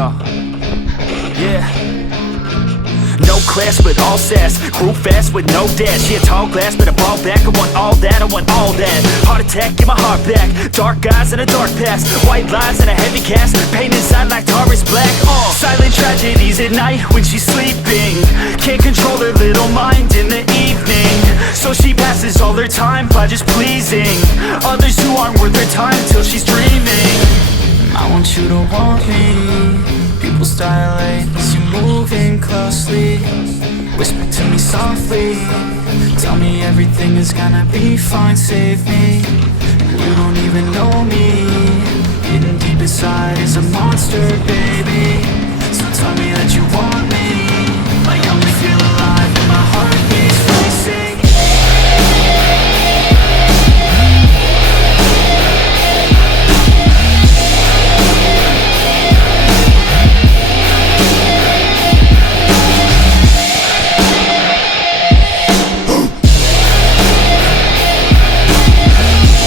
Yeah. No class but all sass, grew fast with no dash. Yeah, tall glass but a ball back. I want all that, I want all that. Heart attack, get my heart back. Dark eyes and a dark past, white lies and a heavy cast. Pain inside like tar is black. Silent tragedies at night when she's sleeping. Can't control her little mind in the evening. So she passes all her time by just pleasing others who aren't worth her time till she's dreaming. I want you to want me. People's dilate as you move in closely. Whisper to me softly. Tell me everything is gonna be fine. Save me. You don't even know me. Hidden deep inside is a monster, baby. So tell me that you want me.